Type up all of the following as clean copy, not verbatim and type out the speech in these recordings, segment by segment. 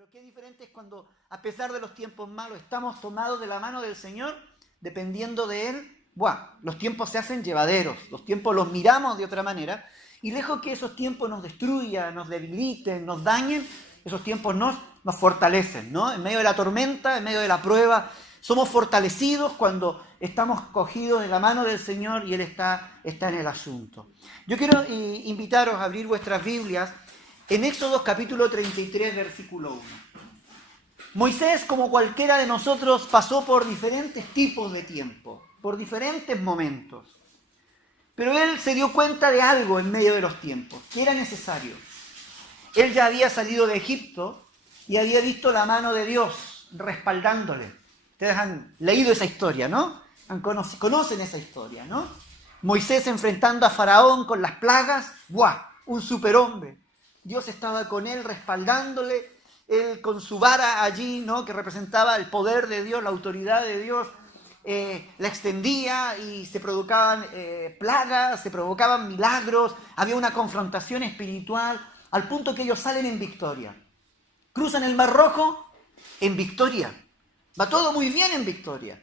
Pero qué diferente es cuando, a pesar de los tiempos malos, estamos tomados de la mano del Señor, dependiendo de Él. Los tiempos se hacen llevaderos, los tiempos los miramos de otra manera, y lejos que esos tiempos nos destruyan, nos debiliten, nos dañen, esos tiempos nos fortalecen, ¿no? En medio de la tormenta, en medio de la prueba, somos fortalecidos cuando estamos cogidos de la mano del Señor y Él está en el asunto. Yo quiero invitaros a abrir vuestras Biblias en Éxodo capítulo 33, versículo 1. Moisés, como cualquiera de nosotros, pasó por diferentes tipos de tiempo, por diferentes momentos. Pero él se dio cuenta de algo en medio de los tiempos, que era necesario. Él ya había salido de Egipto y había visto la mano de Dios respaldándole. Ustedes han leído esa historia, ¿no? Conocen esa historia, ¿no? Moisés enfrentando a Faraón con las plagas, un superhombre. Dios estaba con él respaldándole, él con su vara allí, ¿no? Que representaba el poder de Dios, la autoridad de Dios, la extendía y se provocaban plagas, se provocaban milagros, había una confrontación espiritual, al punto que ellos salen en victoria. Cruzan el Mar Rojo en victoria. Va todo muy bien en victoria.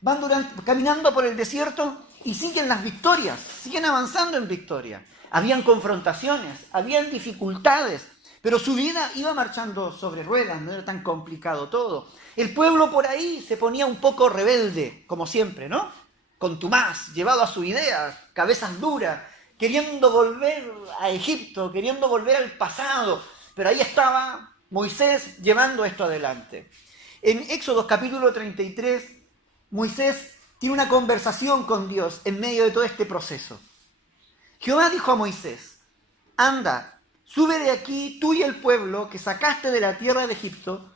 Van caminando por el desierto y siguen las victorias, siguen avanzando en victoria. Habían confrontaciones, habían dificultades, pero su vida iba marchando sobre ruedas, no era tan complicado todo. El pueblo por ahí se ponía un poco rebelde, como siempre, ¿no? Contumaz, llevado a su idea, cabezas duras, queriendo volver a Egipto, queriendo volver al pasado. Pero ahí estaba Moisés llevando esto adelante. En Éxodo capítulo 33, Moisés tiene una conversación con Dios en medio de todo este proceso. Jehová dijo a Moisés: anda, sube de aquí tú y el pueblo que sacaste de la tierra de Egipto,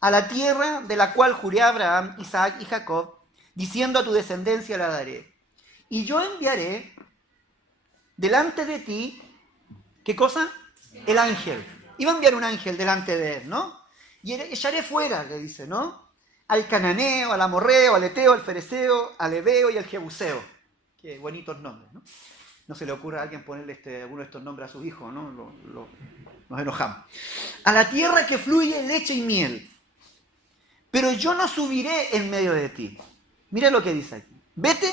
a la tierra de la cual juré a Abraham, Isaac y Jacob, diciendo a tu descendencia la daré. Y yo enviaré delante de ti, ¿qué cosa? El ángel. Iba a enviar un ángel delante de él, ¿no? Y echaré fuera, le dice, ¿no? Al cananeo, al amorreo, al eteo, al fereceo, al heveo y al jebuseo. Qué bonitos nombres, ¿no? No se le ocurra a alguien ponerle alguno de estos nombres a sus hijos, ¿no? Nos enojamos. A la tierra que fluye leche y miel. Pero yo no subiré en medio de ti. Mira lo que dice aquí. Vete,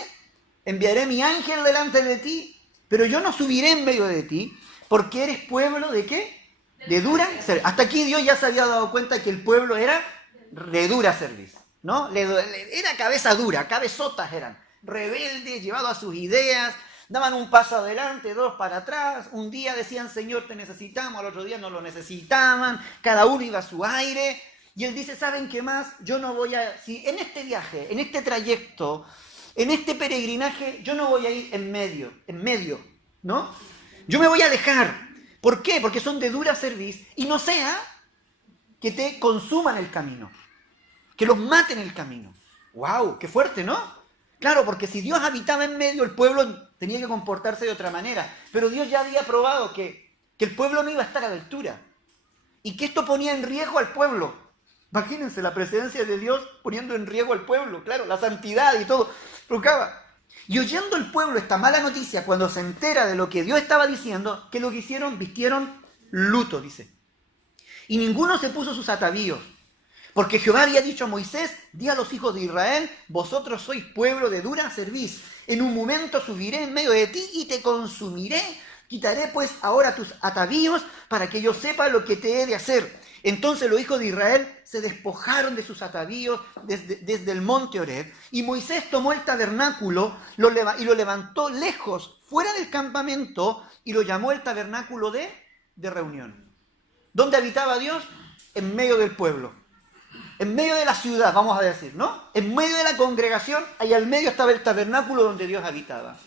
enviaré mi ángel delante de ti, pero yo no subiré en medio de ti, porque eres pueblo ¿de qué? De dura cerviz. Hasta aquí Dios ya se había dado cuenta que el pueblo era de dura cerviz, ¿no? Era cabeza dura, cabezotas eran. Rebeldes, llevados a sus ideas. Daban un paso adelante, dos para atrás. Un día decían, Señor, te necesitamos. Al otro día no lo necesitaban. Cada uno iba a su aire. Y él dice, ¿saben qué más? Yo no voy a... Si en este viaje, en este trayecto, en este peregrinaje, yo no voy a ir en medio, ¿no? Yo me voy a alejar. ¿Por qué? Porque son de dura cerviz. Y no sea que te consuman el camino. Que los maten el camino. ¡Wow! ¡Qué fuerte!, ¿no? Claro, porque si Dios habitaba en medio, el pueblo tenía que comportarse de otra manera. Pero Dios ya había probado que el pueblo no iba a estar a la altura. Y que esto ponía en riesgo al pueblo. Imagínense la presencia de Dios poniendo en riesgo al pueblo. Claro, la santidad y todo. Provocaba. Y oyendo el pueblo esta mala noticia, cuando se entera de lo que Dios estaba diciendo, ¿qué lo que hicieron? Vistieron luto, dice. Y ninguno se puso sus atavíos. Porque Jehová había dicho a Moisés, di a los hijos de Israel, vosotros sois pueblo de dura cerviz. En un momento subiré en medio de ti y te consumiré. Quitaré pues ahora tus atavíos para que yo sepa lo que te he de hacer. Entonces los hijos de Israel se despojaron de sus atavíos desde el monte Horeb. Y Moisés tomó el tabernáculo y lo levantó lejos, fuera del campamento, y lo llamó el tabernáculo de reunión. ¿Dónde habitaba Dios? En medio del pueblo. En medio de la ciudad, vamos a decir, ¿no? En medio de la congregación, ahí al medio estaba el tabernáculo donde Dios habitaba.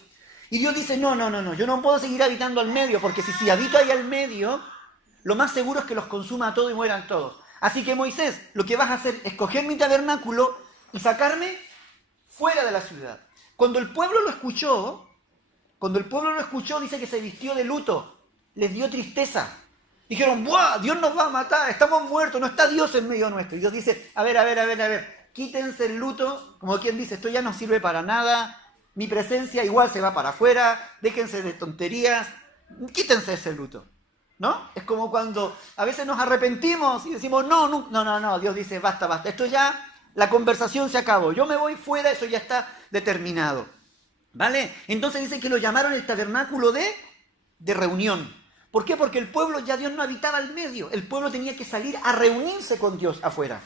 Y Dios dice, no, yo no puedo seguir habitando al medio, porque si habito ahí al medio, lo más seguro es que los consuma a todos y mueran todos. Así que Moisés, lo que vas a hacer es coger mi tabernáculo y sacarme fuera de la ciudad. Cuando el pueblo lo escuchó, dice que se vistió de luto, les dio tristeza. Dijeron, ¡buah! Dios nos va a matar, estamos muertos, no está Dios en medio nuestro. Y Dios dice, a ver, quítense el luto, como quien dice, esto ya no sirve para nada, mi presencia igual se va para afuera, déjense de tonterías, quítense ese luto. ¿no? Es como cuando a veces nos arrepentimos y decimos, no, Dios dice, basta, esto ya, la conversación se acabó, yo me voy fuera, eso ya está determinado, ¿vale? Entonces dice que lo llamaron el tabernáculo de reunión. ¿Por qué? Porque el pueblo, ya Dios no habitaba al medio, el pueblo tenía que salir a reunirse con Dios afuera.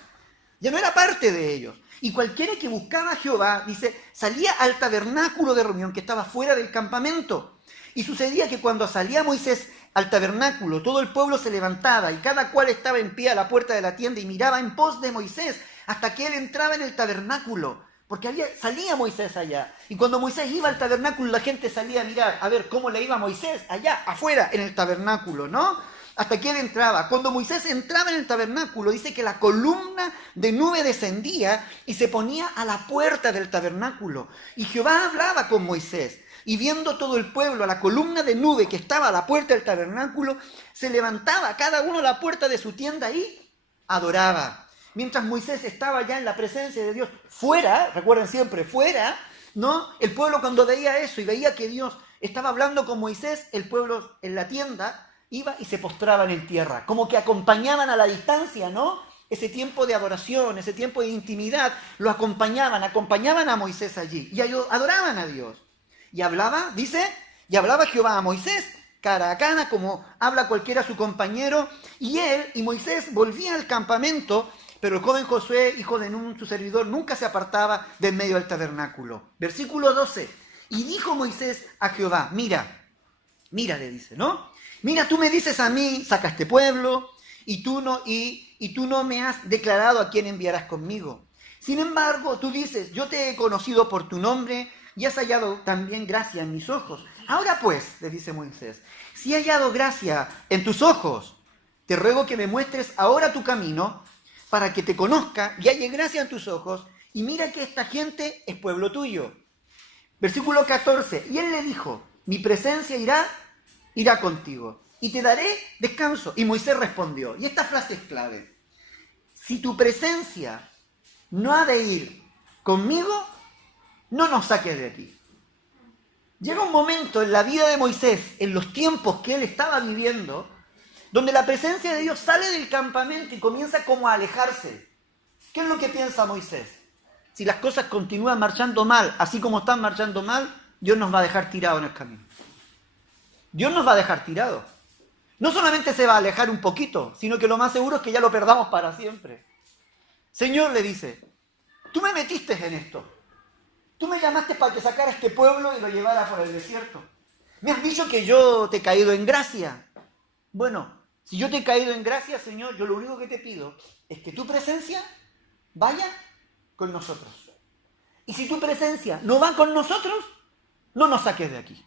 Ya no era parte de ellos. Y cualquiera que buscaba a Jehová, dice, salía al tabernáculo de reunión que estaba fuera del campamento. Y sucedía que cuando salía Moisés al tabernáculo, todo el pueblo se levantaba y cada cual estaba en pie a la puerta de la tienda y miraba en pos de Moisés hasta que él entraba en el tabernáculo. Porque salía Moisés allá. Y cuando Moisés iba al tabernáculo, la gente salía a mirar, a ver cómo le iba a Moisés allá, afuera, en el tabernáculo, ¿no? Hasta que él entraba. Cuando Moisés entraba en el tabernáculo, dice que la columna de nube descendía y se ponía a la puerta del tabernáculo. Y Jehová hablaba con Moisés. Y viendo todo el pueblo, la columna de nube que estaba a la puerta del tabernáculo, se levantaba cada uno a la puerta de su tienda y adoraba. Mientras Moisés estaba ya en la presencia de Dios, fuera, recuerden siempre, fuera, ¿no? El pueblo cuando veía eso y veía que Dios estaba hablando con Moisés, el pueblo en la tienda iba y se postraban en tierra, como que acompañaban a la distancia, ¿no? Ese tiempo de adoración, ese tiempo de intimidad, lo acompañaban a Moisés allí y adoraban a Dios. Y hablaba, dice, y hablaba Jehová a Moisés, cara a cara, como habla cualquiera su compañero, y él y Moisés volvían al campamento, pero el joven Josué, hijo de Nun, su servidor, nunca se apartaba del medio del tabernáculo. Versículo 12. Y dijo Moisés a Jehová, mira, le dice, ¿no? Mira, tú me dices a mí, saca este pueblo, y tú no me has declarado a quién enviarás conmigo. Sin embargo, tú dices, yo te he conocido por tu nombre y has hallado también gracia en mis ojos. Ahora pues, le dice Moisés, si he hallado gracia en tus ojos, te ruego que me muestres ahora tu camino para que te conozca y halle gracia en tus ojos, y mira que esta gente es pueblo tuyo. Versículo 14, y él le dijo, mi presencia irá contigo, y te daré descanso. Y Moisés respondió, y esta frase es clave, si tu presencia no ha de ir conmigo, no nos saques de aquí. Llega un momento en la vida de Moisés, en los tiempos que él estaba viviendo, donde la presencia de Dios sale del campamento y comienza como a alejarse. ¿Qué es lo que piensa Moisés? Si las cosas continúan marchando mal, así como están marchando mal, Dios nos va a dejar tirados en el camino. Dios nos va a dejar tirados. No solamente se va a alejar un poquito, sino que lo más seguro es que ya lo perdamos para siempre. Señor, le dice, tú me metiste en esto. Tú me llamaste para que sacara a este pueblo y lo llevara por el desierto. Me has dicho que yo te he caído en gracia. Bueno, si yo te he caído en gracia, Señor, yo lo único que te pido es que tu presencia vaya con nosotros. Y si tu presencia no va con nosotros, no nos saques de aquí.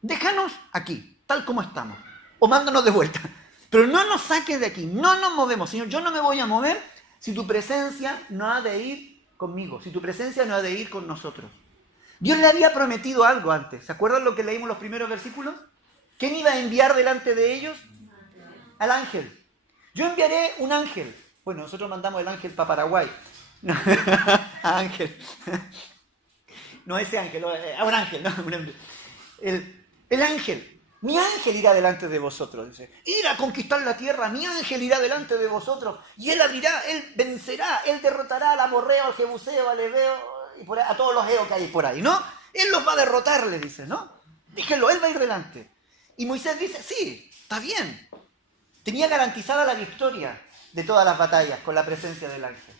Déjanos aquí, tal como estamos. O mándanos de vuelta. Pero no nos saques de aquí, no nos movemos. Señor, yo no me voy a mover si tu presencia no ha de ir conmigo, si tu presencia no ha de ir con nosotros. Dios le había prometido algo antes. ¿Se acuerdan lo que leímos en los primeros versículos? ¿Quién iba a enviar delante de ellos? Al ángel. Yo enviaré un ángel. Bueno, nosotros mandamos el ángel para Paraguay. Ángel. No ese ángel, un ángel. No, el ángel. Mi ángel irá delante de vosotros, dice. Ir a conquistar la tierra, mi ángel irá delante de vosotros. Y él abrirá, él vencerá, él derrotará al amorreo, al jebuseo, al heveo, y por ahí, a todos los eos que hay por ahí, ¿no? Él los va a derrotar, le dice, ¿no? Déjenlo, él va a ir delante. Y Moisés dice, sí, está bien. Tenía garantizada la victoria de todas las batallas con la presencia del ángel.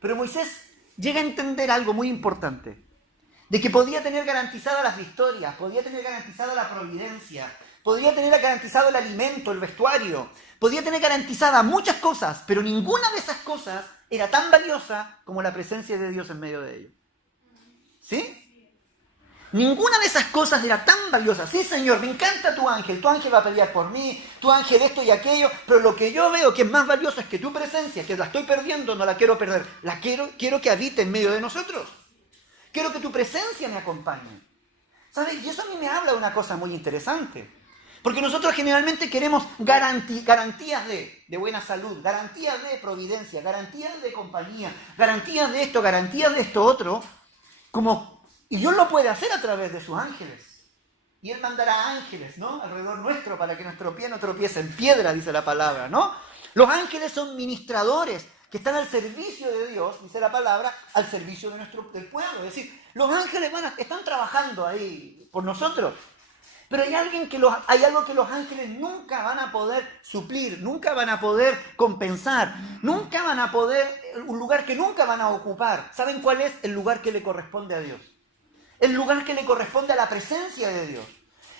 Pero Moisés llega a entender algo muy importante. De que podía tener garantizadas las victorias, podía tener garantizada la providencia, podía tener garantizado el alimento, el vestuario, podía tener garantizadas muchas cosas, pero ninguna de esas cosas era tan valiosa como la presencia de Dios en medio de ellos. ¿Sí? Ninguna de esas cosas era tan valiosa. Sí, Señor, me encanta tu ángel va a pelear por mí, tu ángel esto y aquello, pero lo que yo veo que es más valioso es que tu presencia, que la estoy perdiendo, no la quiero perder, quiero que habite en medio de nosotros. Quiero que tu presencia me acompañe. ¿Sabes? Y eso a mí me habla de una cosa muy interesante. Porque nosotros generalmente queremos garantías de buena salud, garantías de providencia, garantías de compañía, garantías de esto otro. Y Dios lo puede hacer a través de sus ángeles. Y Él mandará ángeles, ¿no? Alrededor nuestro para que nuestro pie no tropiece en piedra, dice la palabra, ¿no? Los ángeles son ministradores que están al servicio de Dios, dice la palabra, al servicio de del pueblo. Es decir, los ángeles están trabajando ahí por nosotros. Pero hay algo que los ángeles nunca van a poder suplir, nunca van a poder compensar, nunca van a poder, un lugar que nunca van a ocupar. ¿Saben cuál es? El lugar que le corresponde a Dios. El lugar que le corresponde a la presencia de Dios.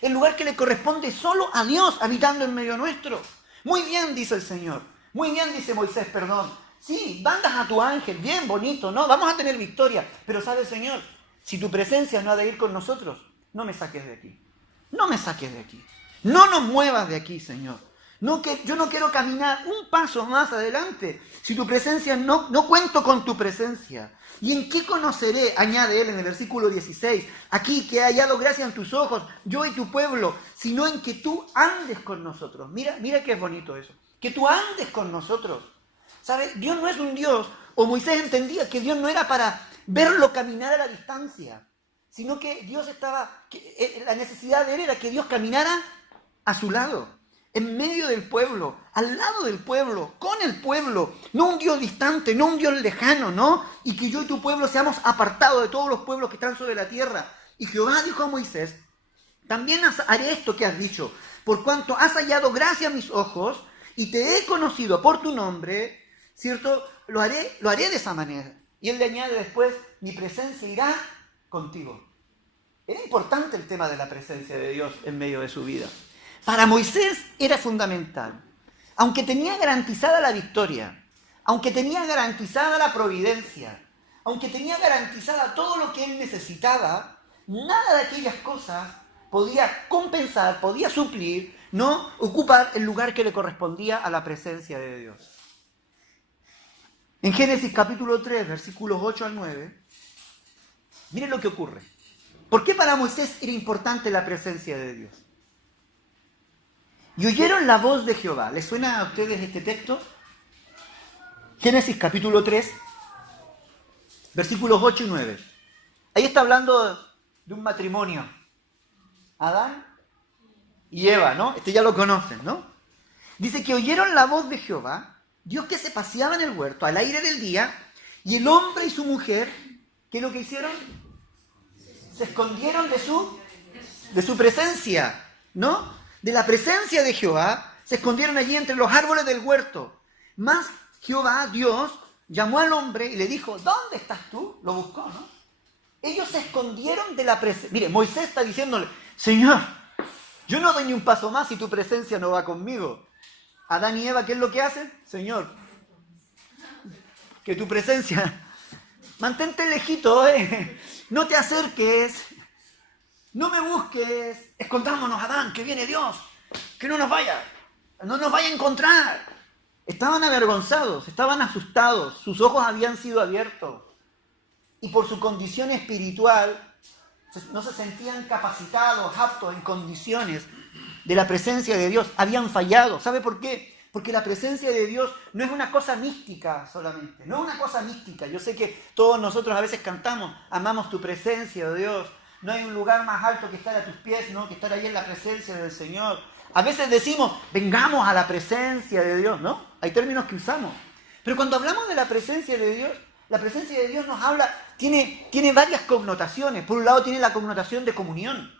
El lugar que le corresponde solo a Dios habitando en medio nuestro. Muy bien, dice el Señor. Muy bien, dice Moisés, perdón. Sí, mandas a tu ángel, bien bonito, ¿no? Vamos a tener victoria. Pero ¿sabe, Señor? Si tu presencia no ha de ir con nosotros, no me saques de aquí. No me saques de aquí. No nos muevas de aquí, Señor. Yo no quiero caminar un paso más adelante. Si tu presencia no cuento con tu presencia. ¿Y en qué conoceré? Añade él en el versículo 16. Aquí que he hallado gracia en tus ojos, yo y tu pueblo, sino en que tú andes con nosotros. Mira qué es bonito eso. Que tú andes con nosotros. ¿Sabes? Dios no es un Dios, o Moisés entendía que Dios no era para verlo caminar a la distancia, sino que la necesidad de él era que Dios caminara a su lado, en medio del pueblo, al lado del pueblo, con el pueblo, no un Dios distante, no un Dios lejano, ¿no? Y que yo y tu pueblo seamos apartados de todos los pueblos que están sobre la tierra. Y Jehová dijo a Moisés, también haré esto que has dicho, por cuanto has hallado gracia a mis ojos y te he conocido por tu nombre, ¿cierto? Lo haré de esa manera. Y él le añade después, mi presencia irá contigo. Era importante el tema de la presencia de Dios en medio de su vida. Para Moisés era fundamental. Aunque tenía garantizada la victoria, aunque tenía garantizada la providencia, aunque tenía garantizada todo lo que él necesitaba, nada de aquellas cosas podía compensar, podía suplir, no ocupar el lugar que le correspondía a la presencia de Dios. En Génesis capítulo 3, versículos 8 al 9, miren lo que ocurre. ¿Por qué para Moisés era importante la presencia de Dios? Y oyeron la voz de Jehová. ¿Les suena a ustedes este texto? Génesis capítulo 3, versículos 8 y 9. Ahí está hablando de un matrimonio. Adán y Eva, ¿no? Este ya lo conocen, ¿no? Dice que oyeron la voz de Jehová, Dios que se paseaba en el huerto al aire del día, y el hombre y su mujer, ¿qué es lo que hicieron? Se escondieron de su presencia, ¿no? De la presencia de Jehová, se escondieron allí entre los árboles del huerto. Mas Jehová, Dios, llamó al hombre y le dijo, ¿dónde estás tú? Lo buscó, ¿no? Ellos se escondieron de la presencia. Mire, Moisés está diciéndole, Señor, yo no doy ni un paso más si tu presencia no va conmigo. Adán y Eva, ¿qué es lo que hacen? Señor, que tu presencia, mantente lejito, no te acerques, no me busques, escondámonos, Adán, que viene Dios, que no nos vaya a encontrar. Estaban avergonzados, estaban asustados, sus ojos habían sido abiertos y por su condición espiritual no se sentían capacitados, aptos, en condiciones de la presencia de Dios, habían fallado. ¿Sabe por qué? Porque la presencia de Dios no es una cosa mística solamente, no es una cosa mística. Yo sé que todos nosotros a veces cantamos, amamos tu presencia, oh Dios. No hay un lugar más alto que estar a tus pies, ¿no? Que estar ahí en la presencia del Señor. A veces decimos, vengamos a la presencia de Dios, ¿no? Hay términos que usamos. Pero cuando hablamos de la presencia de Dios, la presencia de Dios nos habla, tiene varias connotaciones. Por un lado tiene la connotación de comunión.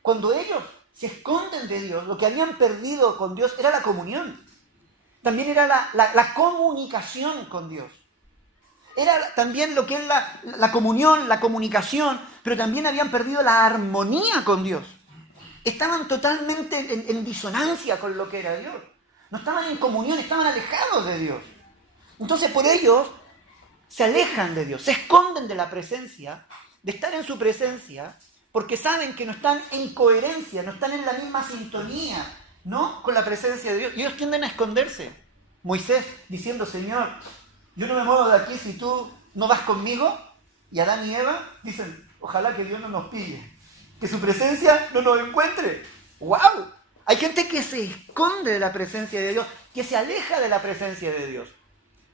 Cuando ellos se esconden de Dios, lo que habían perdido con Dios era la comunión. También era la comunicación con Dios. Era también lo que es la comunión, la comunicación, pero también habían perdido la armonía con Dios. Estaban totalmente en disonancia con lo que era Dios. No estaban en comunión, estaban alejados de Dios. Entonces por ellos se alejan de Dios, se esconden de la presencia, de estar en su presencia, porque saben que no están en coherencia, no están en la misma sintonía, ¿no? Con la presencia de Dios. Y ellos tienden a esconderse. Moisés diciendo, Señor, yo no me muevo de aquí si tú no vas conmigo. Y Adán y Eva dicen, ojalá que Dios no nos pille, que su presencia no nos encuentre. ¡Wow! Hay gente que se esconde de la presencia de Dios, que se aleja de la presencia de Dios,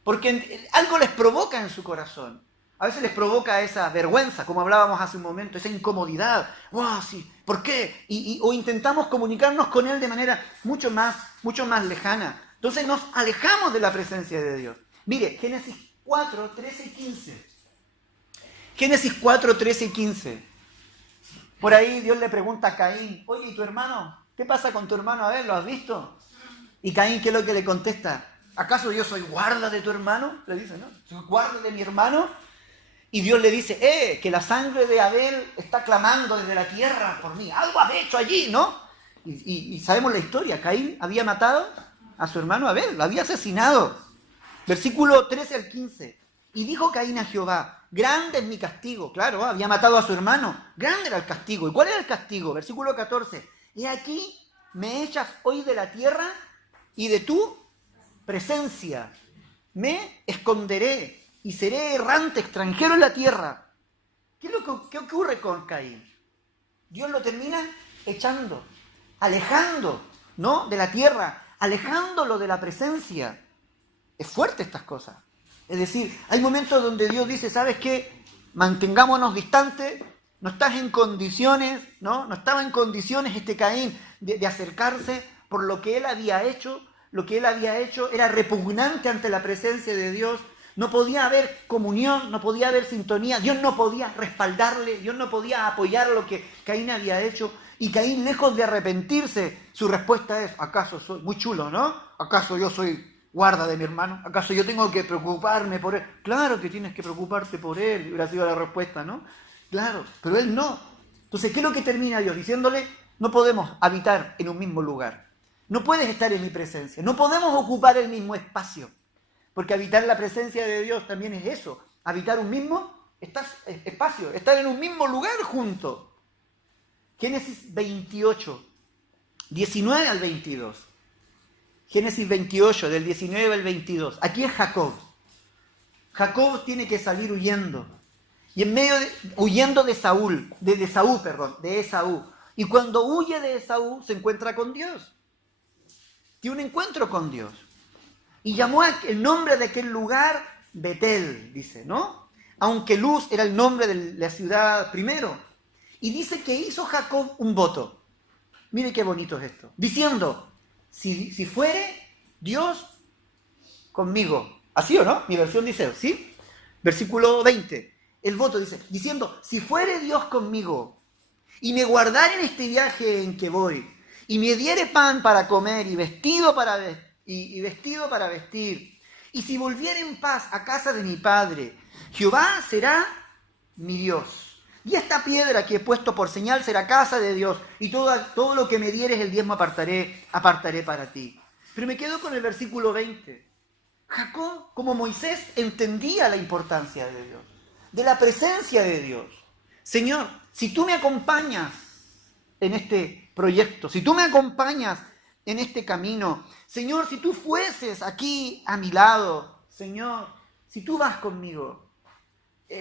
porque algo les provoca en su corazón. A veces les provoca esa vergüenza, como hablábamos hace un momento, esa incomodidad. ¡Wow! Sí, ¿por qué? O intentamos comunicarnos con Él de manera mucho más lejana. Entonces nos alejamos de la presencia de Dios. Mire, Génesis 4, 13 y 15. Génesis 4, 13 y 15. Por ahí Dios le pregunta a Caín, oye, ¿y tu hermano? ¿Qué pasa con tu hermano? A ver, ¿lo has visto? Y Caín, ¿qué es lo que le contesta? ¿Acaso yo soy guarda de tu hermano? Le dice, ¿no? ¿Soy guarda de mi hermano? Y Dios le dice, que la sangre de Abel está clamando desde la tierra por mí. Algo has hecho allí, ¿no? Y sabemos la historia. Caín había matado a su hermano Abel, lo había asesinado. Versículo 13 al 15. Y dijo Caín a Jehová, grande es mi castigo. Claro, había matado a su hermano. Grande era el castigo. ¿Y cuál era el castigo? Versículo 14. Y aquí me echas hoy de la tierra y de tu presencia. Me esconderé y seré errante, extranjero en la tierra. ¿Qué ocurre con Caín? Dios lo termina echando, alejando, ¿no?, de la tierra, alejándolo de la presencia. Es fuerte estas cosas. Es decir, hay momentos donde Dios dice, ¿sabes qué? Mantengámonos distantes, no estás en condiciones, ¿no? No estaba en condiciones este Caín de acercarse por lo que él había hecho. Lo que él había hecho era repugnante ante la presencia de Dios. No podía haber comunión, no podía haber sintonía. Dios no podía respaldarle, Dios no podía apoyar lo que Caín había hecho. Y Caín, lejos de arrepentirse, su respuesta es, ¿acaso soy muy chulo, no? ¿Acaso yo soy guarda de mi hermano? ¿Acaso yo tengo que preocuparme por él? Claro que tienes que preocuparte por él, hubiera sido la respuesta, ¿no? Claro, pero él no. Entonces, ¿qué es lo que termina Dios? Diciéndole, no podemos habitar en un mismo lugar. No puedes estar en mi presencia. No podemos ocupar el mismo espacio. Porque habitar la presencia de Dios también es eso. Habitar un mismo espacio. Estar en un mismo lugar juntos. Génesis 28, 19 al 22. Génesis 28, del 19 al 22. Aquí es Jacob. Jacob tiene que salir huyendo. Y huyendo de Esaú. Y cuando huye de Esaú, se encuentra con Dios. Tiene un encuentro con Dios. Y llamó el nombre de aquel lugar Betel, dice, ¿no? Aunque Luz era el nombre de la ciudad primero. Y dice que hizo Jacob un voto. Mire qué bonito es esto. Diciendo, si fuere Dios conmigo. ¿Así o no? Mi versión dice, ¿sí? Versículo 20. El voto dice, diciendo, si fuere Dios conmigo y me guardare en este viaje en que voy, y me diere pan para comer y vestido para vestir, y si volviere en paz a casa de mi padre, Jehová será mi Dios. Y esta piedra que he puesto por señal será casa de Dios, y todo lo que me dieres el diezmo apartaré para ti. Pero me quedo con el versículo 20. Jacob, como Moisés, entendía la importancia de Dios, de la presencia de Dios. Señor, si tú me acompañas en este proyecto, si tú me acompañas en este camino, Señor, si tú fueses aquí a mi lado, Señor, si tú vas conmigo.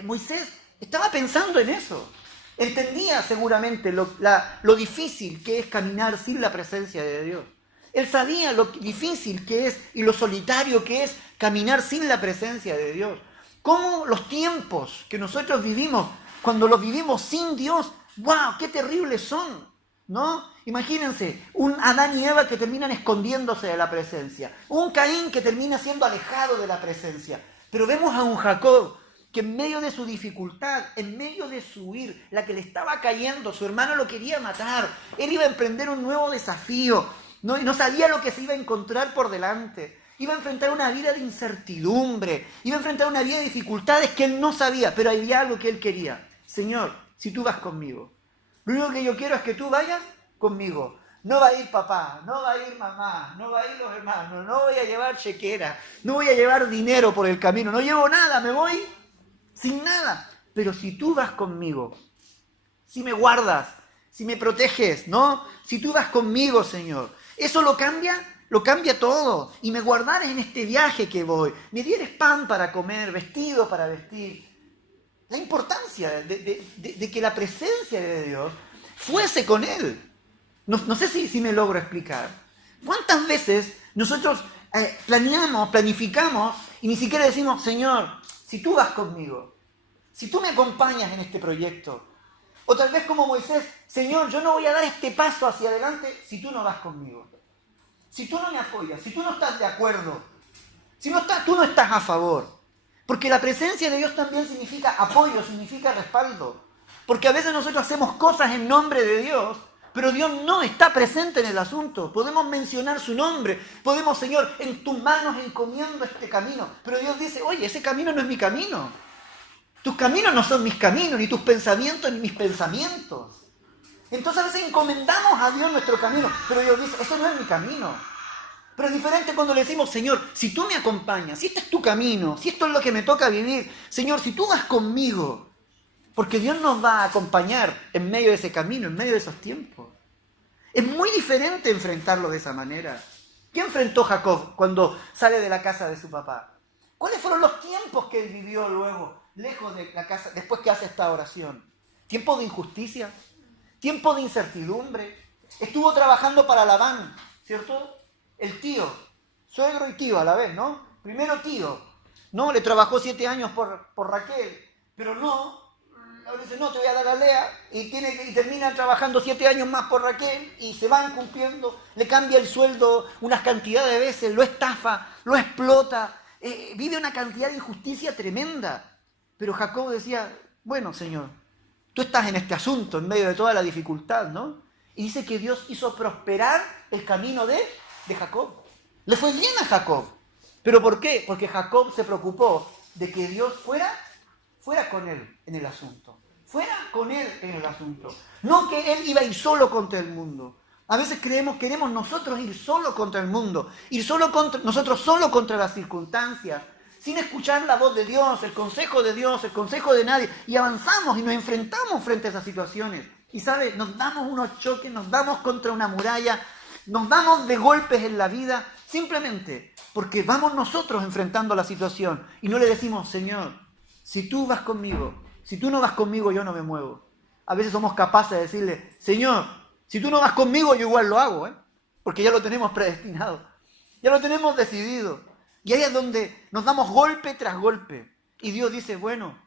Moisés estaba pensando en eso. Entendía seguramente lo difícil que es caminar sin la presencia de Dios. Él sabía lo difícil que es y lo solitario que es caminar sin la presencia de Dios. Cómo los tiempos que nosotros vivimos, cuando los vivimos sin Dios, ¡wow!, qué terribles son, ¿no? Imagínense, un Adán y Eva que terminan escondiéndose de la presencia, un Caín que termina siendo alejado de la presencia. Pero vemos a un Jacob que en medio de su dificultad, en medio de su huir, la que le estaba cayendo, su hermano lo quería matar, él iba a emprender un nuevo desafío, ¿no? Y no sabía lo que se iba a encontrar por delante. Iba a enfrentar una vida de incertidumbre, iba a enfrentar una vida de dificultades que él no sabía, pero había algo que él quería. Señor, si tú vas conmigo, lo único que yo quiero es que tú vayas conmigo. No va a ir papá, no va a ir mamá, no va a ir los hermanos, no voy a llevar chequera, no voy a llevar dinero por el camino, no llevo nada, me voy sin nada. Pero si tú vas conmigo, si me guardas, si me proteges, ¿no? Si tú vas conmigo, Señor, eso lo cambia todo. Y me guardares en este viaje que voy, me dieres pan para comer, vestido para vestir. La importancia de que la presencia de Dios fuese con él. No sé si me logro explicar. ¿Cuántas veces nosotros planificamos y ni siquiera decimos, Señor, si tú vas conmigo? si tú me acompañas en este proyecto, o tal vez como Moisés, Señor, yo no voy a dar este paso hacia adelante si tú no vas conmigo. Si tú no me apoyas, si tú no estás de acuerdo, tú no estás a favor. Porque la presencia de Dios también significa apoyo, significa respaldo. Porque a veces nosotros hacemos cosas en nombre de Dios, pero Dios no está presente en el asunto. Podemos mencionar su nombre, podemos, Señor, en tus manos encomiendo este camino. Pero Dios dice, oye, ese camino no es mi camino. Tus caminos no son mis caminos, ni tus pensamientos ni mis pensamientos. Entonces a veces encomendamos a Dios nuestro camino, pero Dios dice, ese no es mi camino. Pero es diferente cuando le decimos, Señor, si tú me acompañas, si este es tu camino, si esto es lo que me toca vivir, Señor, si tú vas conmigo, porque Dios nos va a acompañar en medio de ese camino, en medio de esos tiempos. Es muy diferente enfrentarlo de esa manera. ¿Qué enfrentó Jacob cuando sale de la casa de su papá? ¿Cuáles fueron los tiempos que él vivió luego, lejos de la casa, después que hace esta oración? ¿Tiempo de injusticia? ¿Tiempo de incertidumbre? Estuvo trabajando para Labán, ¿cierto? El tío, suegro y tío a la vez, ¿no? Primero tío, ¿no? Le trabajó 7 años por Raquel, pero no, ahora dice, no, te voy a dar a Lea, y termina trabajando 7 años más por Raquel, y se van cumpliendo, le cambia el sueldo unas cantidades de veces, lo estafa, lo explota, vive una cantidad de injusticia tremenda. Pero Jacob decía, bueno, Señor, tú estás en este asunto, en medio de toda la dificultad, ¿no? Y dice que Dios hizo prosperar el camino de Jacob. Le fue bien a Jacob. ¿Pero por qué? Porque Jacob se preocupó de que Dios fuera con él en el asunto. Fuera con él en el asunto. No que él iba a ir solo contra el mundo. A veces queremos nosotros ir solo contra el mundo, nosotros solo contra las circunstancias, sin escuchar la voz de Dios, el consejo de nadie, y avanzamos y nos enfrentamos frente a esas situaciones. Y ¿sabe? Nos damos unos choques, nos damos contra una muralla, nos damos de golpes en la vida, simplemente porque vamos nosotros enfrentando la situación y no le decimos, Señor, si tú vas conmigo, si tú no vas conmigo, yo no me muevo. A veces somos capaces de decirle, Señor, si tú no vas conmigo, yo igual lo hago, porque ya lo tenemos predestinado, ya lo tenemos decidido. Y ahí es donde nos damos golpe tras golpe. Y Dios dice, bueno,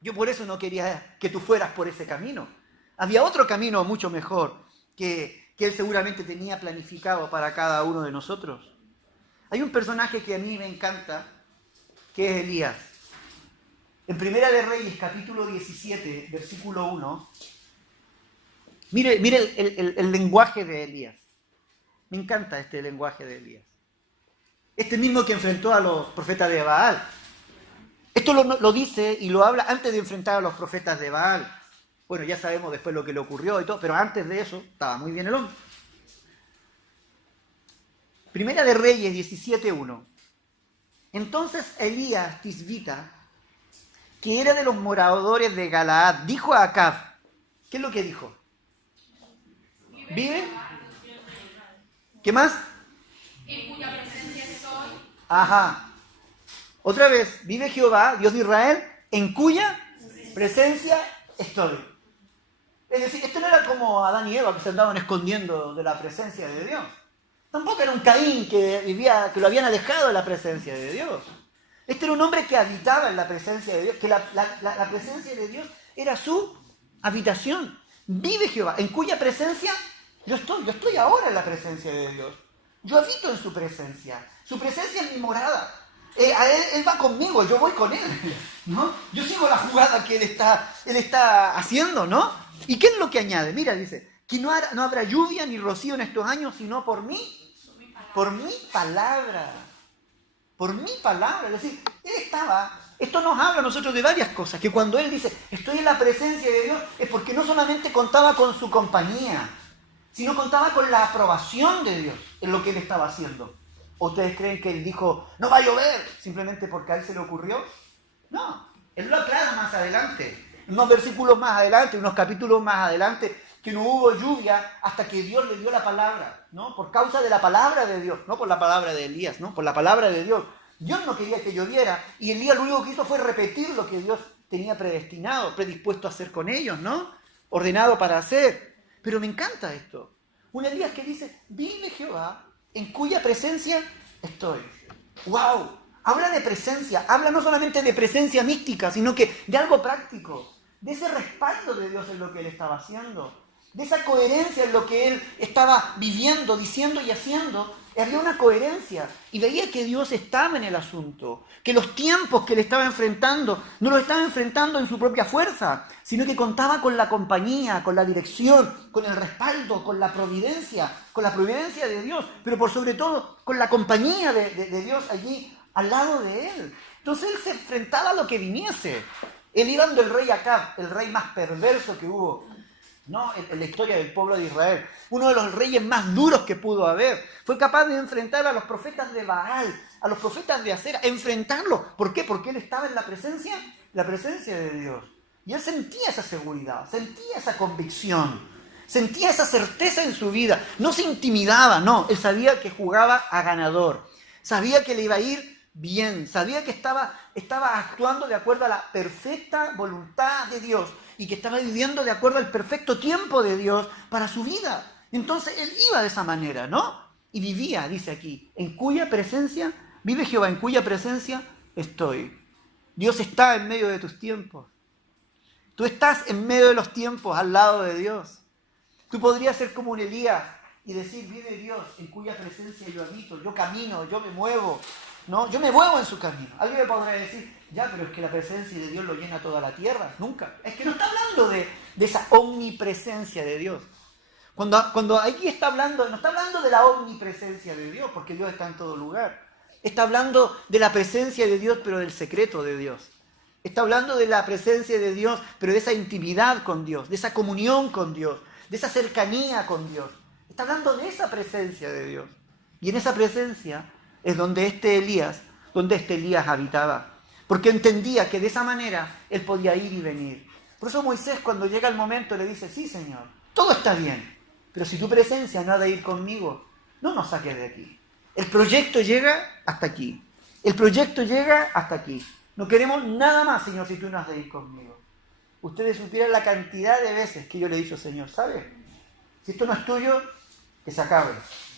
yo por eso no quería que tú fueras por ese camino. Había otro camino mucho mejor que Él seguramente tenía planificado para cada uno de nosotros. Hay un personaje que a mí me encanta, que es Elías. En Primera de Reyes, capítulo 17, versículo 1, mire el lenguaje de Elías. Me encanta este lenguaje de Elías. Este mismo que enfrentó a los profetas de Baal. Esto lo dice y lo habla antes de enfrentar a los profetas de Baal. Bueno, ya sabemos después lo que le ocurrió y todo, pero antes de eso estaba muy bien el hombre. Primera de Reyes 17:1. Entonces Elías Tisbita, que era de los moradores de Galaad, dijo a Acab, ¿qué es lo que dijo? ¿Vive? ¿Qué más? En cuya presencia estoy. Ajá. Otra vez, vive Jehová, Dios de Israel, en cuya presencia estoy. Es decir, esto no era como Adán y Eva que se andaban escondiendo de la presencia de Dios. Tampoco era un Caín que lo habían alejado de la presencia de Dios. Este era un hombre que habitaba en la presencia de Dios, que la presencia de Dios era su habitación. Vive Jehová, en cuya presencia yo estoy ahora en la presencia de Dios. Yo habito en su presencia. Su presencia es mi morada. Él va conmigo, yo voy con él, ¿no? Yo sigo la jugada que él está haciendo, ¿no? ¿Y qué es lo que añade? Mira, dice, que no habrá lluvia ni rocío en estos años, sino por mi palabra. Por mi palabra. Es decir, esto nos habla a nosotros de varias cosas, que cuando él dice, estoy en la presencia de Dios, es porque no solamente contaba con su compañía, sino contaba con la aprobación de Dios en lo que él estaba haciendo. ¿O ustedes creen que él dijo, no va a llover, simplemente porque a él se le ocurrió? No, él lo aclara más adelante, unos versículos más adelante, unos capítulos más adelante, que no hubo lluvia hasta que Dios le dio la palabra, ¿no? Por causa de la palabra de Dios, no por la palabra de Elías, ¿no? Por la palabra de Dios. Dios no quería que lloviera y Elías lo único que hizo fue repetir lo que Dios tenía predispuesto a hacer con ellos, ¿no? Ordenado para hacer. Pero me encanta esto. Un Elías que dice, vive Jehová, en cuya presencia estoy. ¡Wow! Habla de presencia, habla no solamente de presencia mística, sino que de algo práctico, de ese respaldo de Dios en lo que él estaba haciendo, de esa coherencia en lo que él estaba viviendo, diciendo y haciendo. Había una coherencia y veía que Dios estaba en el asunto, que los tiempos que él estaba enfrentando no los estaba enfrentando en su propia fuerza, sino que contaba con la compañía, con la dirección, con el respaldo, con la providencia de Dios, pero por sobre todo con la compañía de Dios allí al lado de él. Entonces él se enfrentaba a lo que viniese. Él iba ante el rey Acab, el rey más perverso que hubo, ¿no?, en la historia del pueblo de Israel. Uno de los reyes más duros que pudo haber. Fue capaz de enfrentar a los profetas de Baal, a los profetas de Acera, enfrentarlos. ¿Por qué? Porque él estaba en la presencia de Dios. Y él sentía esa seguridad, sentía esa convicción, sentía esa certeza en su vida. No se intimidaba, no. Él sabía que jugaba a ganador. Sabía que le iba a ir bien. Sabía que estaba actuando de acuerdo a la perfecta voluntad de Dios y que estaba viviendo de acuerdo al perfecto tiempo de Dios para su vida. Entonces él iba de esa manera, ¿no? Y vivía, dice aquí, en cuya presencia, vive Jehová, en cuya presencia estoy. Dios está en medio de tus tiempos. Tú estás en medio de los tiempos al lado de Dios. Tú podrías ser como un Elías y decir, vive Dios, en cuya presencia yo habito, yo camino, yo me muevo, ¿no? Yo me muevo en su camino. Alguien me podrá decir, ya, pero es que la presencia de Dios lo llena toda la tierra. Nunca. Es que no está hablando de esa omnipresencia de Dios. Cuando aquí está hablando, no está hablando de la omnipresencia de Dios, porque Dios está en todo lugar. Está hablando de la presencia de Dios, pero del secreto de Dios. Está hablando de la presencia de Dios, pero de esa intimidad con Dios, de esa comunión con Dios, de esa cercanía con Dios. Está hablando de esa presencia de Dios. Y en esa presencia es donde este Elías habitaba. Porque entendía que de esa manera él podía ir y venir. Por eso Moisés, cuando llega el momento, le dice, sí, Señor, todo está bien, pero si tu presencia no ha de ir conmigo, no nos saques de aquí. El proyecto llega hasta aquí. El proyecto llega hasta aquí. No queremos nada más, Señor, si tú no has de ir conmigo. Ustedes supieran la cantidad de veces que yo le he dicho, Señor, ¿sabes? Si esto no es tuyo, que se acabe.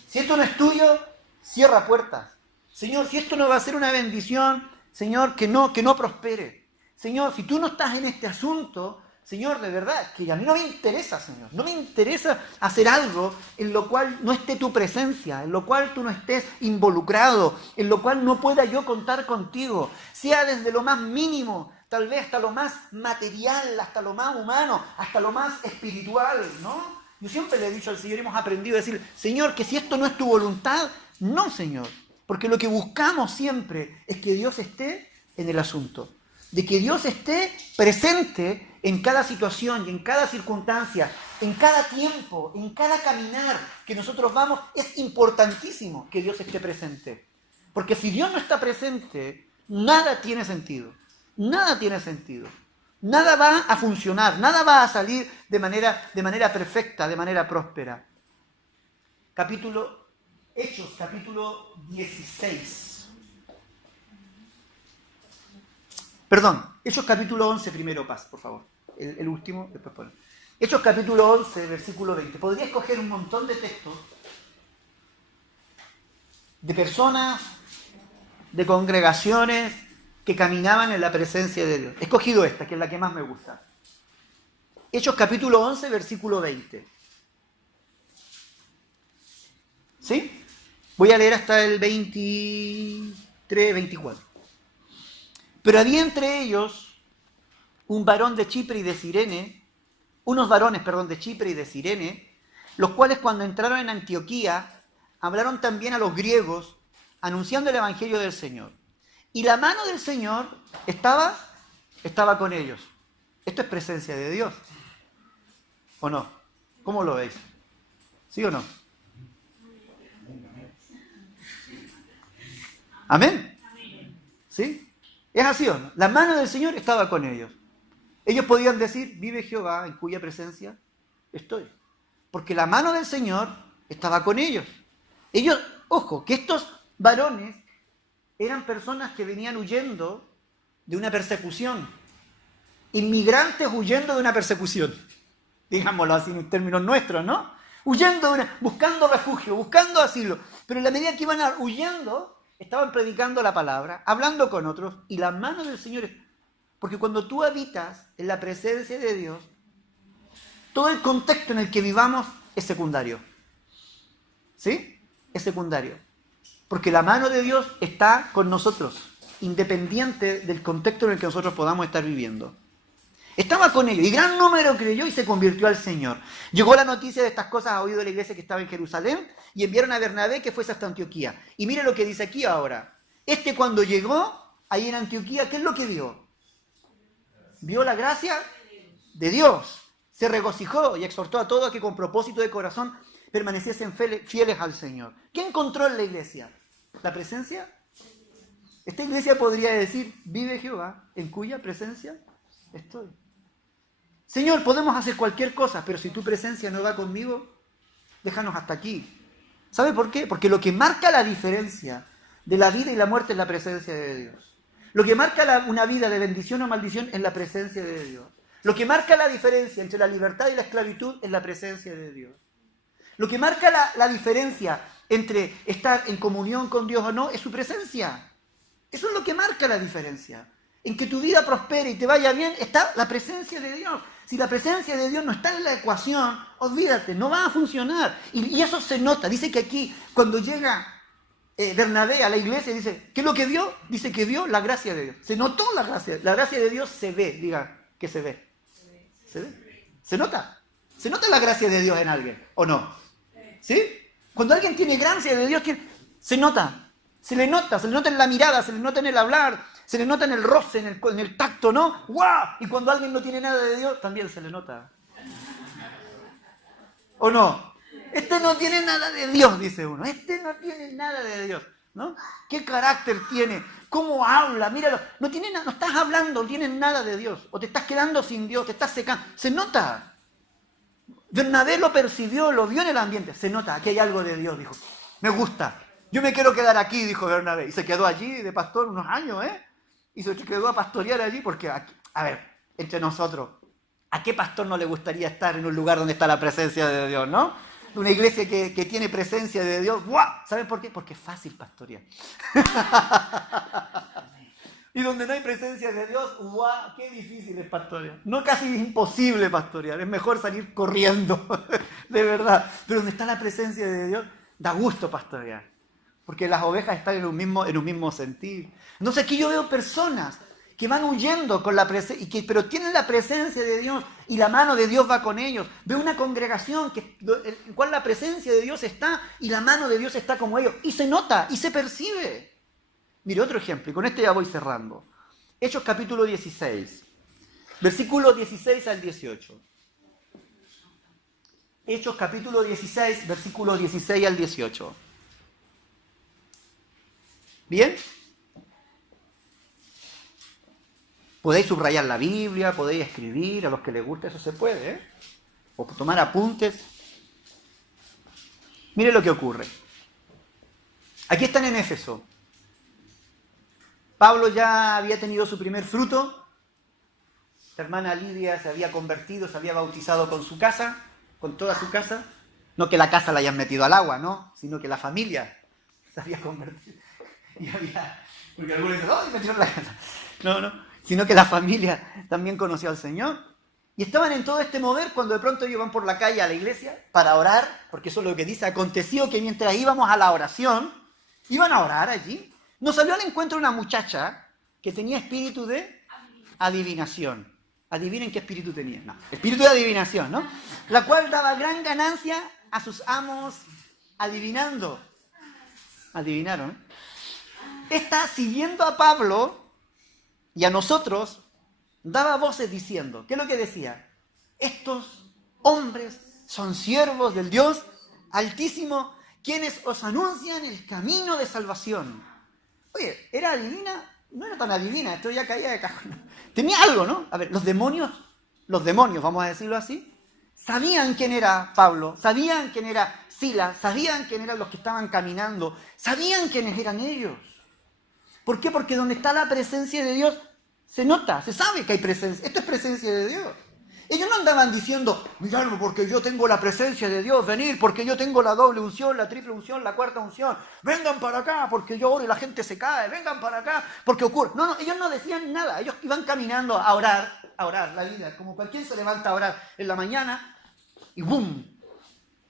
Si esto no es tuyo, cierra puertas. Señor, si esto no va a ser una bendición, Señor, que no prospere. Señor, si tú no estás en este asunto, Señor, de verdad, que a mí no me interesa, Señor. No me interesa hacer algo en lo cual no esté tu presencia, en lo cual tú no estés involucrado, en lo cual no pueda yo contar contigo. Sea desde lo más mínimo, tal vez hasta lo más material, hasta lo más humano, hasta lo más espiritual, ¿no? Yo siempre le he dicho al Señor, hemos aprendido a decir, Señor, que si esto no es tu voluntad, no, Señor. Porque lo que buscamos siempre es que Dios esté en el asunto. De que Dios esté presente en cada situación y en cada circunstancia, en cada tiempo, en cada caminar que nosotros vamos. Es importantísimo que Dios esté presente. Porque si Dios no está presente, nada tiene sentido. Nada tiene sentido. Nada va a funcionar, nada va a salir de manera perfecta, de manera próspera. Hechos, capítulo 16. Perdón, Hechos capítulo 11 primero, por favor. El último, después ponlo. Hechos capítulo 11, versículo 20. Podría escoger un montón de textos de personas, de congregaciones que caminaban en la presencia de Dios. He escogido esta, que es la que más me gusta. Hechos capítulo 11, versículo 20. ¿Sí? Voy a leer hasta el 23, 24. Pero había entre ellos unos varones de Chipre y de Cirene, los cuales cuando entraron en Antioquía, hablaron también a los griegos, anunciando el evangelio del Señor. Y la mano del Señor estaba con ellos. Esto es presencia de Dios. ¿O no? ¿Cómo lo veis? ¿Sí o no? ¿Amén? ¿Sí? ¿Es así o no? La mano del Señor estaba con ellos. Ellos podían decir, vive Jehová, en cuya presencia estoy. Porque la mano del Señor estaba con ellos. Ellos, ojo, que estos varones eran personas que venían huyendo de una persecución. Inmigrantes huyendo de una persecución. Digámoslo así en términos nuestros, ¿no? Buscando refugio, buscando asilo. Pero en la medida que iban huyendo, estaban predicando la palabra, hablando con otros, y la mano del Señor... Porque cuando tú habitas en la presencia de Dios, todo el contexto en el que vivamos es secundario. ¿Sí? Es secundario. Porque la mano de Dios está con nosotros, independiente del contexto en el que nosotros podamos estar viviendo. Estaba con ellos, y gran número creyó y se convirtió al Señor. Llegó la noticia de estas cosas a oído de la iglesia que estaba en Jerusalén, y enviaron a Bernabé que fuese hasta Antioquía. Y mire lo que dice aquí ahora. Cuando llegó ahí en Antioquía, ¿qué es lo que vio? Vio la gracia de Dios. Se regocijó y exhortó a todos a que con propósito de corazón permaneciesen fieles al Señor. ¿Qué encontró en la iglesia? ¿La presencia? Esta iglesia podría decir, vive Jehová, en cuya presencia estoy. Señor, podemos hacer cualquier cosa, pero si tu presencia no va conmigo, déjanos hasta aquí. ¿Sabe por qué? Porque lo que marca la diferencia de la vida y la muerte es la presencia de Dios. Lo que marca una vida de bendición o maldición es la presencia de Dios. Lo que marca la diferencia entre la libertad y la esclavitud es la presencia de Dios. Lo que marca la diferencia entre estar en comunión con Dios o no es su presencia. Eso es lo que marca la diferencia. En que tu vida prospere y te vaya bien está la presencia de Dios. Si la presencia de Dios no está en la ecuación, olvídate, no va a funcionar. Y eso se nota. Dice que aquí, cuando llega Bernabé a la iglesia, dice, ¿qué es lo que vio? Dice que vio la gracia de Dios. Se notó la gracia. La gracia de Dios se ve. Diga, ¿qué se ve? ¿Se ve? ¿Se nota? ¿Se nota la gracia de Dios en alguien? ¿O no? ¿Sí? Cuando alguien tiene gracia de Dios, se nota. Se le nota en la mirada, se le nota en el hablar, se le nota en el roce, en el tacto, ¿no? ¡Guau! Y cuando alguien no tiene nada de Dios, también se le nota. ¿O no? No tiene nada de Dios, dice uno. No tiene nada de Dios, ¿no? ¿Qué carácter tiene? ¿Cómo habla? Míralo. No estás hablando, no tienes nada de Dios. O te estás quedando sin Dios, te estás secando. Se nota. Bernabé lo percibió, lo vio en el ambiente. Se nota, aquí hay algo de Dios, dijo. Me gusta. Yo me quiero quedar aquí, dijo Bernabé. Y se quedó allí de pastor unos años, ¿eh? Y se quedó a pastorear allí porque, aquí, a ver, entre nosotros, ¿a qué pastor no le gustaría estar en un lugar donde está la presencia de Dios, no? Una iglesia que tiene presencia de Dios. ¡Guau! ¿Saben por qué? Porque es fácil pastorear. Y donde no hay presencia de Dios, ¡guau! ¡Qué difícil es pastorear! No, casi imposible pastorear. Es mejor salir corriendo, de verdad. Pero donde está la presencia de Dios, da gusto pastorear. Porque las ovejas están en un mismo sentir. Entonces aquí yo veo personas que van huyendo con la presencia, pero tienen la presencia de Dios y la mano de Dios va con ellos. Veo una congregación en cual la presencia de Dios está y la mano de Dios está como ellos. Y se nota y se percibe. Mire, otro ejemplo, y con este ya voy cerrando. Hechos capítulo 16, versículos 16 al 18. Hechos capítulo 16, versículos 16 al 18. ¿Bien? Podéis subrayar la Biblia, podéis escribir, a los que les gusta eso se puede, ¿eh? O tomar apuntes. Mire lo que ocurre. Aquí están en Éfeso. Pablo ya había tenido su primer fruto. La hermana Lidia se había convertido, se había bautizado con su casa, con toda su casa. No que la casa la hayan metido al agua, ¿no? Sino que la familia se había convertido. Y había... Porque algunos dicen, ¡ay, metieron la casa! No. Sino que la familia también conoció al Señor. Y estaban en todo este mover cuando de pronto ellos van por la calle a la iglesia para orar, porque eso es lo que dice, aconteció que mientras íbamos a la oración, iban a orar allí, nos salió al encuentro una muchacha que tenía espíritu de adivinación. Adivinen qué espíritu tenía. No, espíritu de adivinación, ¿no? La cual daba gran ganancia a sus amos adivinando. Adivinaron, ¿eh? Esta, siguiendo a Pablo y a nosotros, daba voces diciendo, ¿qué es lo que decía? Estos hombres son siervos del Dios Altísimo, quienes os anuncian el camino de salvación. Oye, ¿era adivina? No era tan adivina, esto ya caía de cajón. Tenía algo, ¿no? A ver, los demonios, vamos a decirlo así, sabían quién era Pablo, sabían quién era Silas, sabían quién eran los que estaban caminando, sabían quiénes eran ellos. ¿Por qué? Porque donde está la presencia de Dios, se nota, se sabe que hay presencia. Esto es presencia de Dios. Ellos no andaban diciendo, miradme porque yo tengo la presencia de Dios, venir porque yo tengo la doble unción, la triple unción, la cuarta unción. Vengan para acá porque yo oro y la gente se cae. Vengan para acá porque ocurre. No, ellos no decían nada. Ellos iban caminando a orar la vida. Como cualquiera se levanta a orar en la mañana y ¡boom!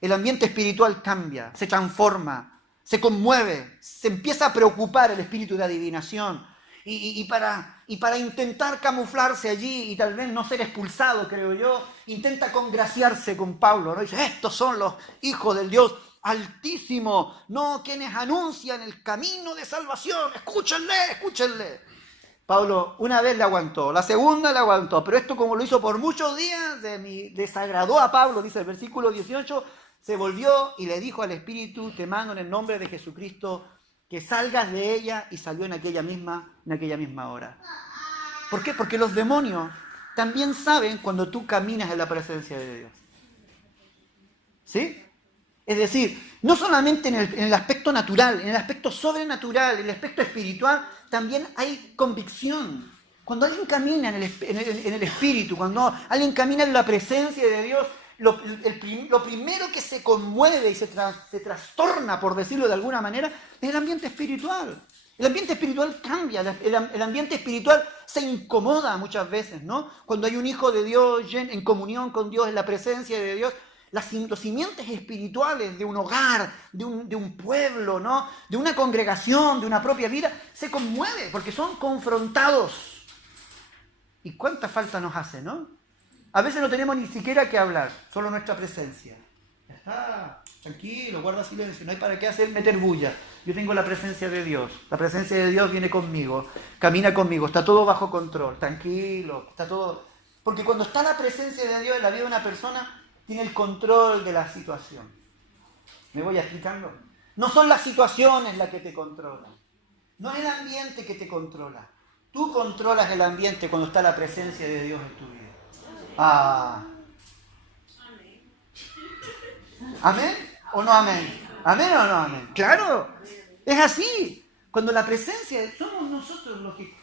El ambiente espiritual cambia, se transforma, se conmueve, se empieza a preocupar el espíritu de adivinación. Y para intentar camuflarse allí y tal vez no ser expulsado, creo yo, intenta congraciarse con Pablo, ¿no? Dice, estos son los hijos del Dios Altísimo, no quienes anuncian el camino de salvación, escúchenle. Pablo una vez le aguantó, la segunda le aguantó, pero esto como lo hizo por muchos días, desagradó a Pablo, dice el versículo 18, se volvió y le dijo al Espíritu, te mando en el nombre de Jesucristo, que salgas de ella, y salió en aquella misma hora. ¿Por qué? Porque los demonios también saben cuando tú caminas en la presencia de Dios. ¿Sí? Es decir, no solamente en el aspecto natural, en el aspecto sobrenatural, en el aspecto espiritual, también hay convicción. Cuando alguien camina en el Espíritu, cuando alguien camina en la presencia de Dios, lo primero que se conmueve y se trastorna, por decirlo de alguna manera, es el ambiente espiritual. El ambiente espiritual cambia, el ambiente espiritual se incomoda muchas veces, ¿no? Cuando hay un hijo de Dios en comunión con Dios, en la presencia de Dios, los simientes espirituales de un hogar, de un pueblo, ¿no? De una congregación, de una propia vida, se conmueve porque son confrontados. ¿Y cuánta falta nos hace, no? A veces no tenemos ni siquiera que hablar, solo nuestra presencia. Ya está, tranquilo, guarda silencio, no hay para qué hacer meter bulla. Yo tengo la presencia de Dios, la presencia de Dios viene conmigo, camina conmigo, está todo bajo control, tranquilo, está todo... Porque cuando está la presencia de Dios en la vida de una persona, tiene el control de la situación. ¿Me voy explicando? No son las situaciones las que te controlan, no es el ambiente que te controla. Tú controlas el ambiente cuando está la presencia de Dios en tu vida. ¿Amén o no amén? ¿Amén o no amén? Claro, es así. Cuando la presencia, somos nosotros los que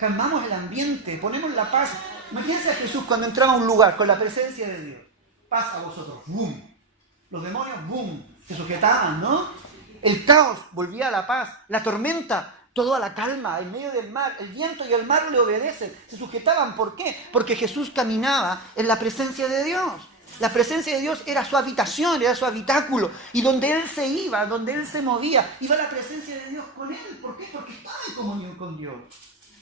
calmamos el ambiente, ponemos la paz. Imagínense a Jesús cuando entraba a un lugar con la presencia de Dios. Paz a vosotros, ¡boom! Los demonios, ¡boom! Se sujetaban, ¿no? El caos volvía a la paz. La tormenta, todo a la calma, en medio del mar. El viento y el mar le obedecen. Se sujetaban, ¿por qué? Porque Jesús caminaba en la presencia de Dios. La presencia de Dios era su habitación, era su habitáculo. Y donde Él se iba, donde Él se movía, iba la presencia de Dios con Él. ¿Por qué? Porque estaba en comunión con Dios.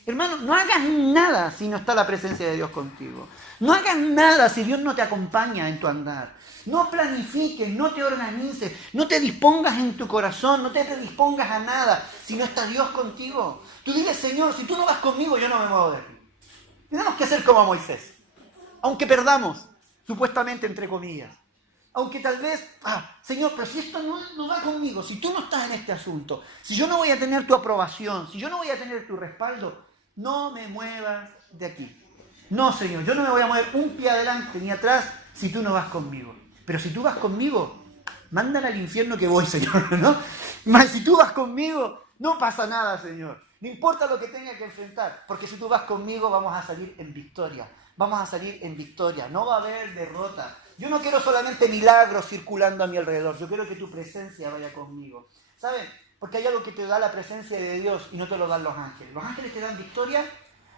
Hermano, no hagas nada si no está la presencia de Dios contigo. No hagas nada si Dios no te acompaña en tu andar. No planifiques, no te organices, no te dispongas en tu corazón, no te predispongas a nada si no está Dios contigo. Tú dile, Señor, si tú no vas conmigo, yo no me muevo de aquí. Tenemos que ser como Moisés. Aunque perdamos, supuestamente entre comillas. Aunque tal vez, Señor, pero si esto no va conmigo, si tú no estás en este asunto, si yo no voy a tener tu aprobación, si yo no voy a tener tu respaldo, no me muevas de aquí. No, Señor, yo no me voy a mover un pie adelante ni atrás si tú no vas conmigo. Pero si tú vas conmigo, mándala al infierno que voy, Señor, ¿no? Si tú vas conmigo, no pasa nada, Señor. No importa lo que tenga que enfrentar, porque si tú vas conmigo vamos a salir en victoria. Vamos a salir en victoria, no va a haber derrota. Yo no quiero solamente milagros circulando a mi alrededor, yo quiero que tu presencia vaya conmigo. ¿Saben? Porque hay algo que te da la presencia de Dios y no te lo dan los ángeles. Los ángeles te dan victoria,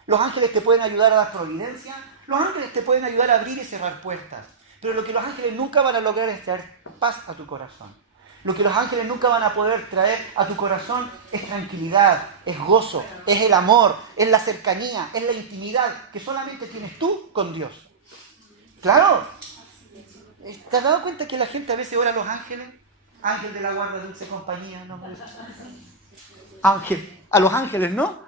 los ángeles te pueden ayudar a dar providencia, los ángeles te pueden ayudar a abrir y cerrar puertas. Pero lo que los ángeles nunca van a lograr es traer paz a tu corazón. Lo que los ángeles nunca van a poder traer a tu corazón es tranquilidad, es gozo, es el amor, es la cercanía, es la intimidad que solamente tienes tú con Dios. Claro. ¿Te has dado cuenta que la gente a veces ora a los ángeles? Ángel de la guarda, dulce compañía, no me gusta. Ángel, a los ángeles, ¿no?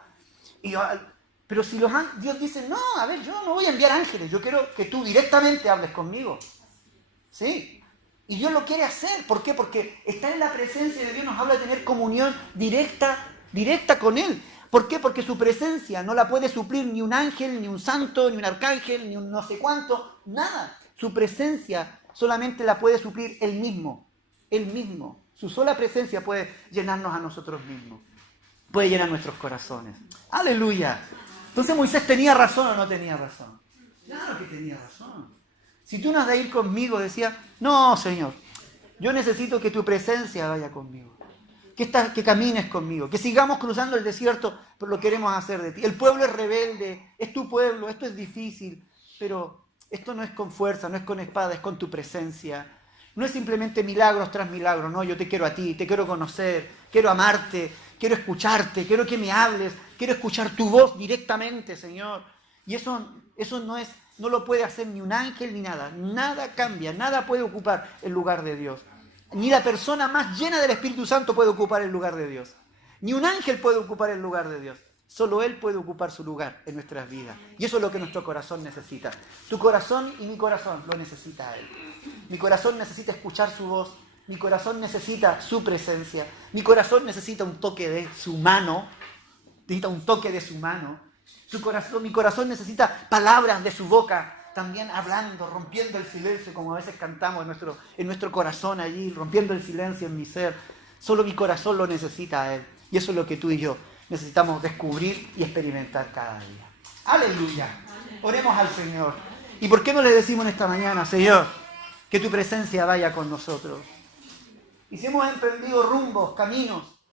Pero si Dios dice, no, a ver, yo no voy a enviar ángeles, yo quiero que tú directamente hables conmigo. ¿Sí? Y Dios lo quiere hacer. ¿Por qué? Porque estar en la presencia de Dios nos habla de tener comunión directa con Él. ¿Por qué? Porque su presencia no la puede suplir ni un ángel, ni un santo, ni un arcángel, ni un no sé cuánto, nada. Su presencia solamente la puede suplir Él mismo. Él mismo. Su sola presencia puede llenarnos a nosotros mismos. Puede llenar nuestros corazones. ¡Aleluya! Entonces, ¿Moisés tenía razón o no tenía razón? Claro que tenía razón. Si tú no has de ir conmigo, decía, no, Señor, yo necesito que tu presencia vaya conmigo. Que camines conmigo, que sigamos cruzando el desierto, pero lo queremos hacer de ti. El pueblo es rebelde, es tu pueblo, esto es difícil, pero esto no es con fuerza, no es con espada, es con tu presencia. No es simplemente milagros tras milagros, no, yo te quiero a ti, te quiero conocer, quiero amarte, quiero escucharte, quiero que me hables, quiero escuchar tu voz directamente, Señor. Y eso no lo puede hacer ni un ángel ni nada. Nada cambia, nada puede ocupar el lugar de Dios. Ni la persona más llena del Espíritu Santo puede ocupar el lugar de Dios. Ni un ángel puede ocupar el lugar de Dios. Solo Él puede ocupar su lugar en nuestras vidas. Y eso es lo que nuestro corazón necesita. Tu corazón y mi corazón lo necesita a Él. Mi corazón necesita escuchar su voz. Mi corazón necesita su presencia. Mi corazón necesita un toque de su mano. Necesita un toque de su mano. Mi corazón necesita palabras de su boca. También hablando, rompiendo el silencio, como a veces cantamos en nuestro corazón allí, rompiendo el silencio en mi ser. Solo mi corazón lo necesita a Él. Y eso es lo que tú y yo necesitamos descubrir y experimentar cada día. ¡Aleluya! Oremos al Señor. ¿Y por qué no le decimos en esta mañana, Señor, que tu presencia vaya con nosotros? Y si hemos emprendido rumbos, caminos,